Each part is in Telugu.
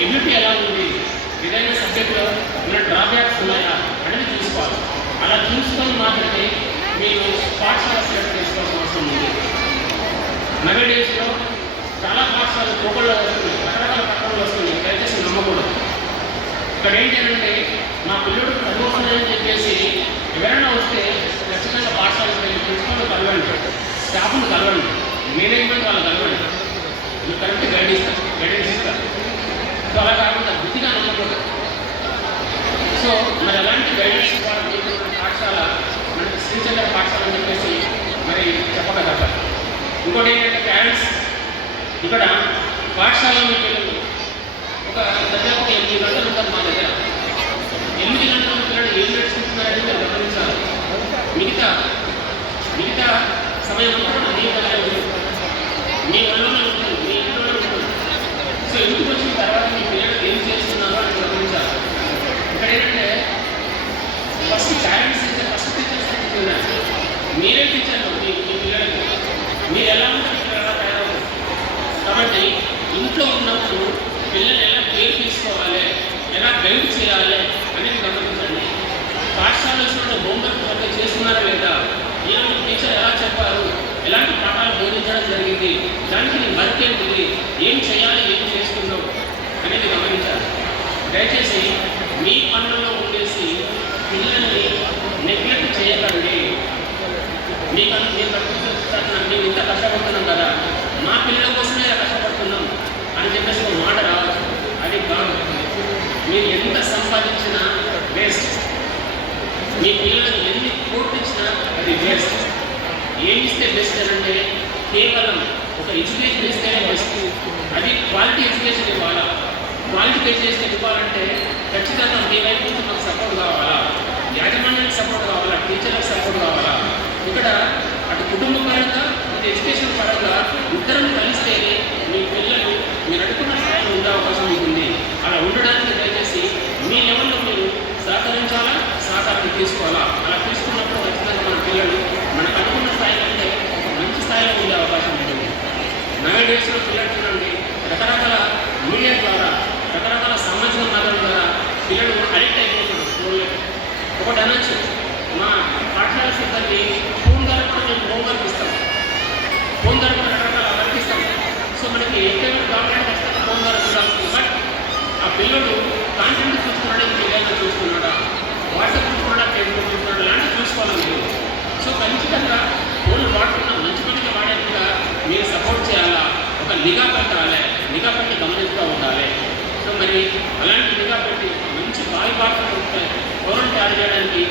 ఎబిలిటీ ఎలా ఉంది? ఏదైనా సబ్జెక్ట్లో ఉన్న డ్రాబ్యాక్స్ ఉన్నాయా? అనేది చూసుకోవాలి. అలా చూసుకొని మాత్రమే మీరు పాఠశాల సెలెక్ట్ చేసుకోవాల్సిన అవసరం ఉంది. నవే డేస్లో చాలా పాఠశాలలు పోకల్లో వస్తున్నాయి. రకరకాల పట్టణాలు వస్తున్నాయి. దయచేసి నమ్మకూడదు. ఇక్కడ ఏంటి అంటే మా పిల్లడు చదువుతున్నాయని చెప్పేసి ఎవరైనా వస్తే ఖచ్చితంగా పాఠశాలకు వెళ్ళి ప్రిన్సిపల్ కలవండి. స్టాఫ్ను కలవండి. మేనేజ్మెంట్ వాళ్ళు కలవండి. మీరు కరెక్ట్ గైడ్ ఇస్తారు. గైడెన్స్ ఇస్తారు. సో అలా కాకుండా బుద్ధిగా నమ్మకూడదు సో మరి అలాంటి గైడెన్స్ పాఠశాల మనకి శ్రీచంద్ర పాఠశాల అని చెప్పేసి మరి చెప్పగలుగుతారు ఇంకోటి ఏంటంటే పేరెంట్స్ ఇక్కడ పాఠశాలలో పిల్లలు ఒక దగ్గర ఒక ఎనిమిది గంటలు ఉంటారు మా దగ్గర. ఎనిమిది గంటల పిల్లలు ఏం నేర్చుకుంటున్నారని మీరు గమనించాలి. మిగతా మిగతా సమయం అంతా మీ వల్ల మీ వల్లనే ఉంటుంది సో ఇంటికి వచ్చిన తర్వాత మీ పిల్లలు ఏం చేస్తున్నారో అని గమనించాలి ఇక్కడ ఏంటంటే ఫస్ట్ పేరెంట్స్ అయితే ఫస్ట్ టీచర్స్ చెప్తున్నారు మీరే టీచర్లు మీ మీ పిల్లలకి. మీరు ఎలా ఉంటారు పిల్లలు ఎలా తయారవుతారు కాబట్టి ఇంట్లో ఉన్నప్పుడు పిల్లలు ఎలా కేర్ తీసుకోవాలి ఎలా గైడ్ చేయాలి అనేది గమనించండి. పాఠశాలలో హోంవర్క్ వర్క్ చేస్తున్నారా లేదా? ఏమో టీచర్ ఎలా చెప్పారు? ఎలాంటి పాఠాలు బోధించడం జరిగింది? దానికి నీ వర్క్ ఏంటిది? ఏం చేయాలి ఏం చేయాలి అనేది గమనించాలి. దయచేసి మీ పనుల్లో ఉండేసి పిల్లల్ని నెగ్లెక్ట్ చేయకండి. మీకు అను- మేము కట్టుకుంటున్నాం మేము ఇంత కష్టపడుతున్నాం కదా మా పిల్లల కోసమే ఇలా కష్టపడుతున్నాం అని చెప్పేసి ఒక మాట రావచ్చు. అది కాదు. మీరు ఎంత సంపాదించినా వేస్ట్ మీ పిల్లలకు ఎన్ని కోట్లు అది వేస్ట్ ఏం ఇస్తే బెస్ట్ అని అంటే కేవలం ఒక ఎడ్యుకేషన్ ఇస్తేనే బెస్ట్ అది క్వాలిటీ ఎడ్యుకేషన్ ఇవ్వాలా? క్వాలిఫికేషన్ ఇవ్వాలంటే ఖచ్చితంగా మీ వైపు నుంచి మాకు సపోర్ట్ కావాలా? యాజమాన్యానికి సపోర్ట్ కావాలా? టీచర్లకు సపోర్ట్ కావాలా? ఇక్కడ అటు కుటుంబ పరంగా ఇటు ఎడ్యుకేషన్ పరంగా ఇద్దరం కలిస్తేనే మీ పిల్లలు మీరు అనుకున్న స్థాయిలో ఉండే అవకాశం ఉంటుంది. అలా ఉండడానికి దయచేసి మీ లెవెల్లో మీరు సహకరించాలా? సహకారం తీసుకోవాలా? అలా తీసుకున్నప్పుడు ఖచ్చితంగా మన పిల్లలు మనకు అనుకున్న స్థాయిలో కంటే ఒక మంచి స్థాయిలో ఉండే అవకాశం ఉంటుంది. నవే డేస్లో పిల్లలు చూడండి రకరకాల మీడియా ద్వారా రకరకాల సామాజిక మాధ్యమం ద్వారా పిల్లలు అడిక్ట్ అయిపోతున్నారు ఫోన్లకి ఒకటి మా పాఠశాల సిబ్బంది ఫోన్ ద్వారా కూడా మేము హోంవర్క్ ఇస్తాం. ఫోన్ ద్వారా కూడా రకరకాల వర్క్ ఇస్తాం సో మనకి ఎంతైనా కావాలంటే ఖచ్చితంగా ఫోన్ ద్వారా చూడాల్సింది. బట్ ఆ పిల్లలు కాంటెంట్ చూస్తున్నాడా ఇంకేదైనా చూస్తున్నాడా? WhatsApp చూస్తున్నాడా Facebook చూస్తున్నాడా? లాంటివి చూసుకోవాలి మీరు. సో ఖచ్చితంగా ఫోన్లు వాడుతున్న మంచి పనిగా వాడేట్టుగా మీరు సపోర్ట్ చేయాలా? ఒక నిఘా పెట్టాలి నిఘా పెట్టి గమనిస్తూ ఉండాలి. సో మరి అలాంటి నిఘా పెట్టి మంచి బావి పాత్ర ఉంటాయి ఫోన్ తయారు చేయడానికి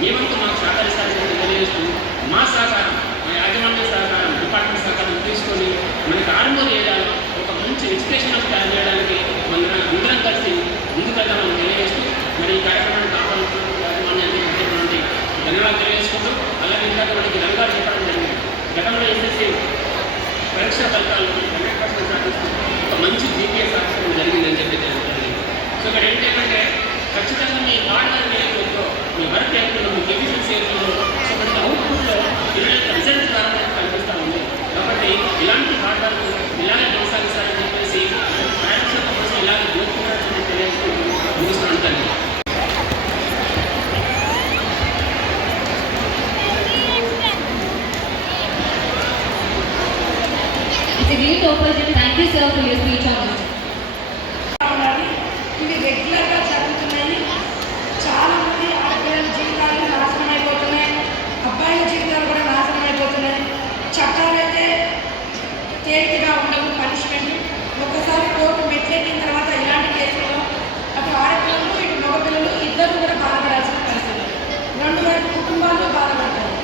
మీ వంతు మాకు సహకరిస్తారని తెలియజేస్తూ మా సహకారం మా యాజమాన్య సహకారం డిపార్ట్మెంట్ సహకారం తీసుకొని మనకి ఆర్మూర్ ఏరియాలో ఒక మంచి ఎడ్యుకేషన్ తయారు చేయడానికి మన అందరం కలిసి ముందుకెళ్తామని తెలియజేస్తూ మరి ఈ కార్యక్రమాన్ని కాపాడుతున్న యాజమాన్యానికి ప్రత్యేకమైనటువంటి ధన్యవాదాలు తెలియజేసుకుంటూ అలాగే ఇందాక మనకి రంగాలు చెప్పడం జరిగింది. గతంలో ఎస్ఎస్సీ పరీక్ష ఫలితాలు హండ్రెడ్ పర్సెంట్ సాధిస్తూ ఒక మంచి జీపీఎస్ సాధించడం జరిగిందని చెప్పి తెలియజేయండి సో ఇక్కడ ఏంటంటే ఖచ్చితంగా మీ హార్డ్ మీ వర్క్ ఏదైతుందో తేలికగా ఉండవు పనిష్మెంట్. ఒకసారి కోర్టు మెట్లెక్కిన తర్వాత ఇలాంటి కేసుల్లో అటు ఆడపిల్లలు ఇటు మగపిల్లలు ఇద్దరు కూడా బాధపడాల్సిన పరిస్థితి. రెండు వైపు కుటుంబాలు బాధపడతారు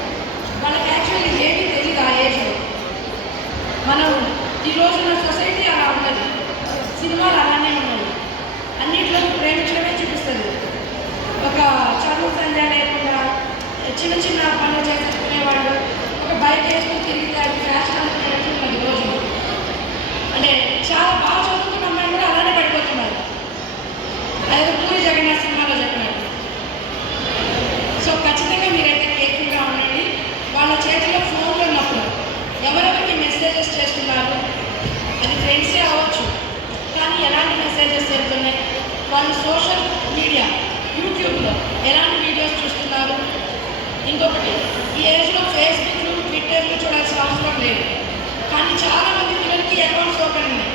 వాళ్ళకి యాక్చువల్లీ ఏమీ తెలియదు ఆ ఏజ్లో. మనం ఈ రోజున సొసైటీ సినిమాలు అలానే ఉన్నాయి అన్నిట్లో ప్రేమించడమే చూపిస్తుంది. ఒక చదువు సంధ్య లేకుండా చిన్న చిన్న పనులు చేసేసుకునేవాళ్ళు. ఒక బైక్ వేసుకుని తిరిగితే అది ఫ్యాషన్ అనుకునే రోజు అంటే చాలా బాగా చదువుకున్న అమ్మాయి కూడా అలానే పడిపోతున్నారు అదే పూరి జగన్నాథ్ సినిమాలో చెప్పినట్టు సో ఖచ్చితంగా మీరైతే కేర్ఫుల్గా ఉండండి వాళ్ళ చేతిలో ఫోన్లు ఉన్నప్పుడు ఎవరెవరికి మెసేజెస్ చేస్తున్నారు అది ఫ్రెండ్సే అవ్వచ్చు కానీ ఎలాంటి మెసేజెస్ వెళ్తున్నాయి వాళ్ళు సోషల్ మీడియా యూట్యూబ్లో ఎలాంటి వీడియోస్ చూస్తున్నారు ఇంకొకటి ఈ ఏజ్లో ఫేస్బుక్లు ట్విట్టర్లు చూడాల్సిన అవసరం లేదు కానీ చాలామంది పిల్లలకి అకౌంట్స్ ఓపెన్ ఉన్నాయి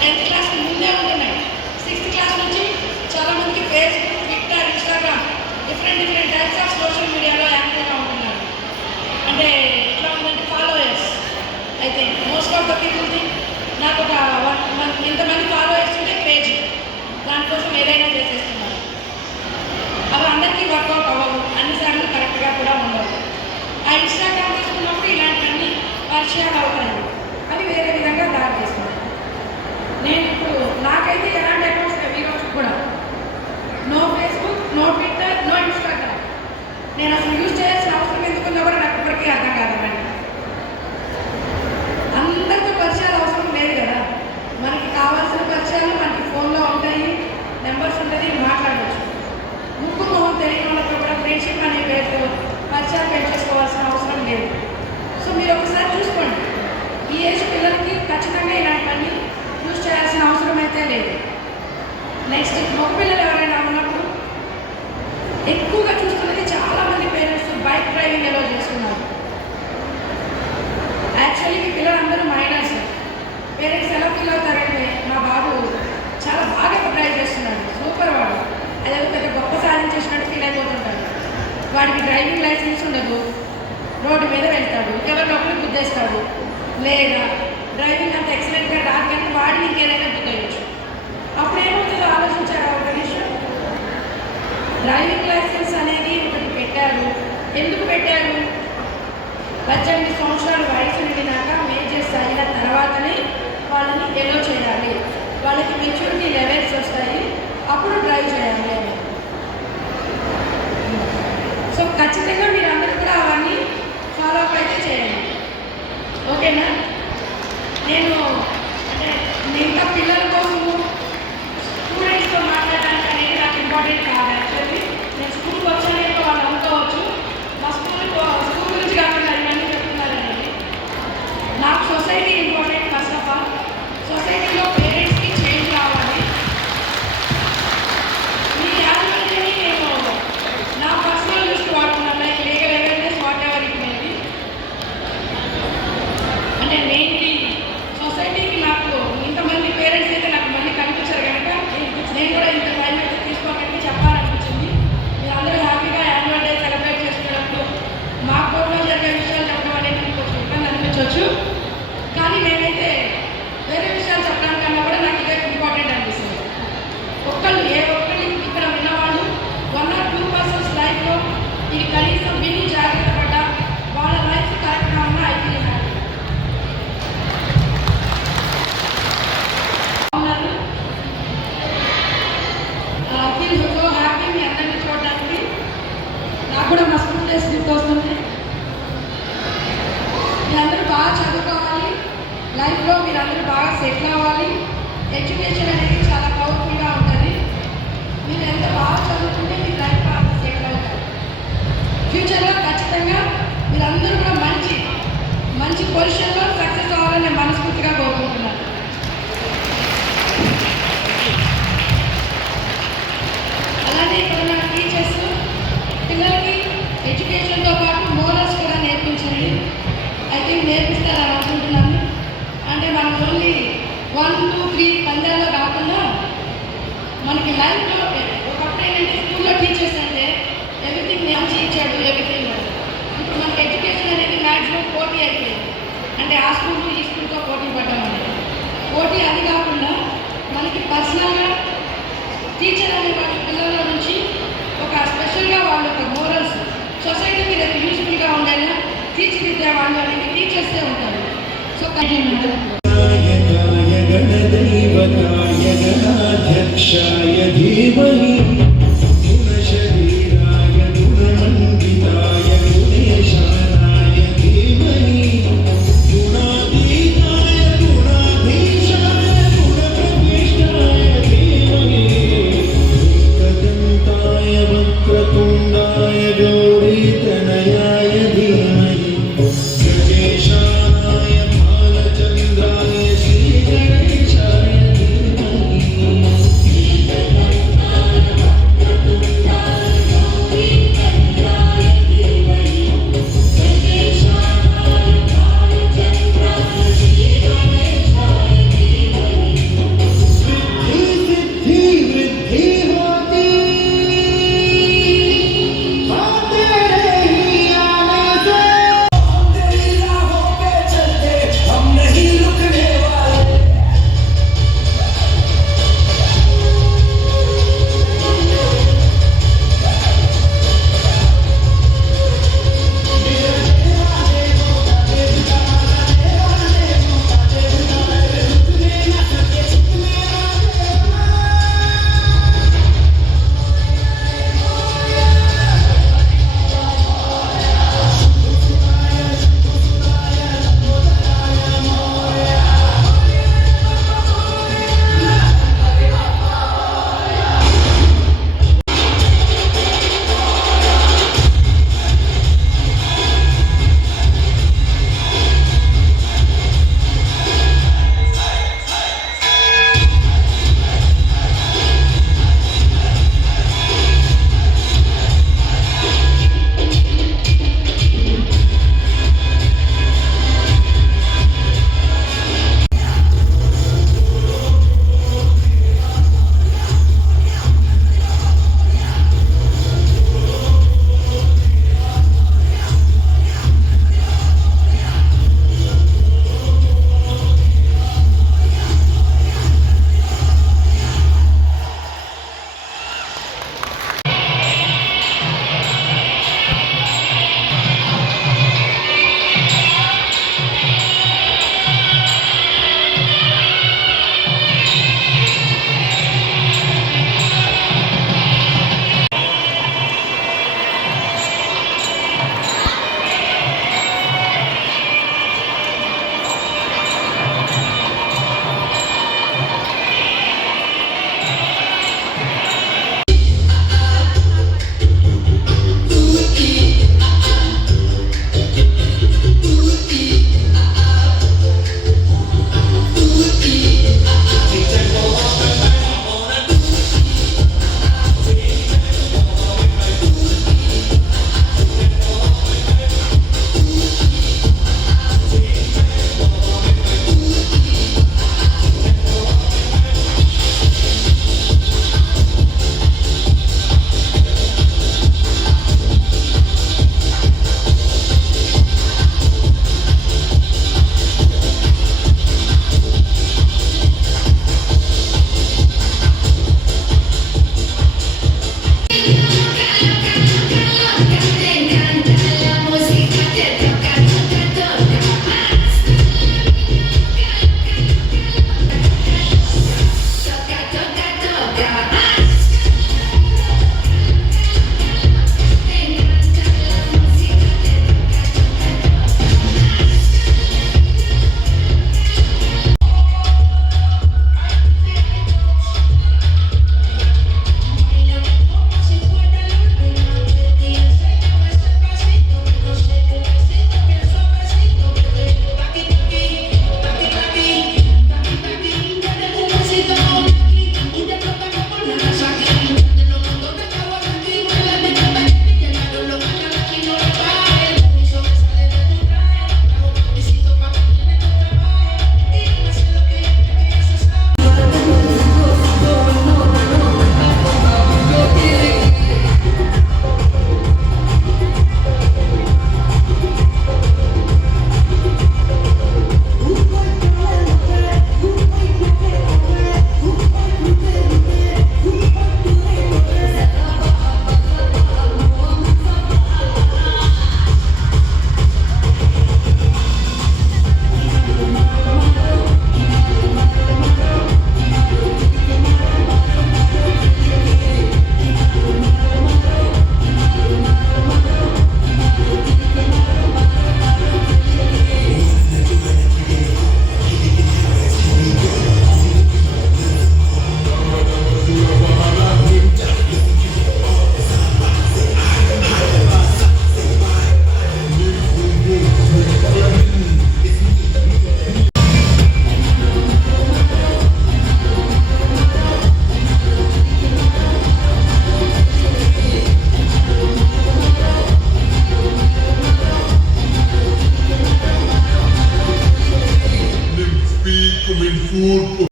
టెన్త్ క్లాస్ ముందే ఉంటున్నాయి. సిక్స్త్ క్లాస్ నుంచి చాలా మందికి Facebook Twitter Instagram different different types of social మీడియాలో యాక్టివ్గా ఉంటున్నారు. అంటే ఎట్లా ఉందంటే ఫాలోయర్స్ అయితే మోస్ట్ ఆఫ్ ద పీపుల్ది నాకు ఒక వన్ వన్ ఇంతమంది ఫాలోయర్స్ ఉంటే పేజ్ దానికోసం ఏదైనా చేసేస్తున్నారు. అవి అందరికీ వర్కౌట్ అవ్వవు. అన్నిసార్లు కరెక్ట్గా కూడా ఉండవు. ఆ ఇన్స్టాగ్రామ్ తీసుకున్నప్పుడు ఇలాంటివన్నీ పరిచయాలు అవుతాయి. అవి వేరే విధంగా దారి చేస్తున్నాయి నేను నాకైతే ఎలాంటి అకౌంట్స్ ఈరోజు కూడా. No Facebook no Twitter no Instagram నేను అసలు యూజ్ చేయాల్సిన అవసరం ఎందుకుందో కూడా నాకు ఇప్పటికీ అర్థం కాదండి అందరితో పరిచయాలు అవసరం లేదు కదా. మనకి కావాల్సిన పరిచయాలు మనకి ఫోన్లో ఉంటాయి నెంబర్స్ ఉంటుంది మాట్లాడవచ్చు. ముక్కు మొహం తెలియని వాళ్ళతో కూడా ఫ్రెండ్షిప్ అనే పేరుతో పరిచయాలు పెంచేసుకోవాల్సిన అవసరం లేదు. సో మీరు ఒకసారి చూసుకోండి ఈ ఏజ్ పిల్లలకి ఖచ్చితంగా ఇలాంటివన్నీ యూజ్ చేయాల్సిన అవసరం అయితే లేదు నెక్స్ట్ మగ పిల్లలు ఎవరైనా ఉన్నప్పుడు ఎక్కువగా చూస్తున్నది చాలా మంది పేరెంట్స్ బైక్ డ్రైవింగ్ ఎలా చేస్తున్నారు యాక్చువల్లీ మీ పిల్లలందరూ మైనర్స్ పేరెంట్స్ ఎలా ఫీల్ అవుతారంటే మా బాబు చాలా బాగా డ్రైవ్ చేస్తున్నాడు సూపర్ వాడు అదే పెద్ద గొప్ప సాధించేసినట్టు ఫీల్ అయిపోతుంటాడు వాడికి డ్రైవింగ్ లైసెన్స్ ఉండదు రోడ్డు మీద వెళ్తాడు ఎవరి లోపల గుద్దేస్తాడు లేదా డ్రైవింగ్ అంత ఎక్సలెంట్గా రాదు కానీ వాడిని ఇంకేదైనా గుద్దేయచ్చు అప్పుడు ఏమవుతుందో ఆలోచించారా ఒక విషయం డ్రైవింగ్ లైసెన్స్ అనేది ఒకటి పెట్టారు. ఎందుకు పెట్టారు? పద్దెనిమిది సంవత్సరాలు వయసు నిండినాక మేజర్స్ అయిన తర్వాతనే వాళ్ళని ఎలో చేయాలి. వాళ్ళకి మెచ్యూరిటీ లెవెల్స్ వస్తాయి. అప్పుడు డ్రైవ్ చేయాలి అని. సో ఖచ్చితంగా మీరు అందరూ కూడా అవన్నీ ఫాలో అప్ అయితే చేయండి. ఓకేనా? నేను అంటే మిగతా పిల్లల కోసము స్టూడెంట్స్తో మాట్లాడడానికి అనేది నాకు ఇంపార్టెంట్ కాదు. పోటీ అది కాకుండా మనకి పర్సనల్గా టీచర్ అనే వాళ్ళ పిల్లల నుంచి ఒక స్పెషల్గా వాళ్ళ యొక్క మోరల్స్ సొసైటీ మీద యూజ్ఫుల్గా ఉండేలా తీర్చిదిద్దే వాళ్ళు అనేది టీచర్సే ఉంటారు సో కంటిన్యూ నాయకాయ గణదైవ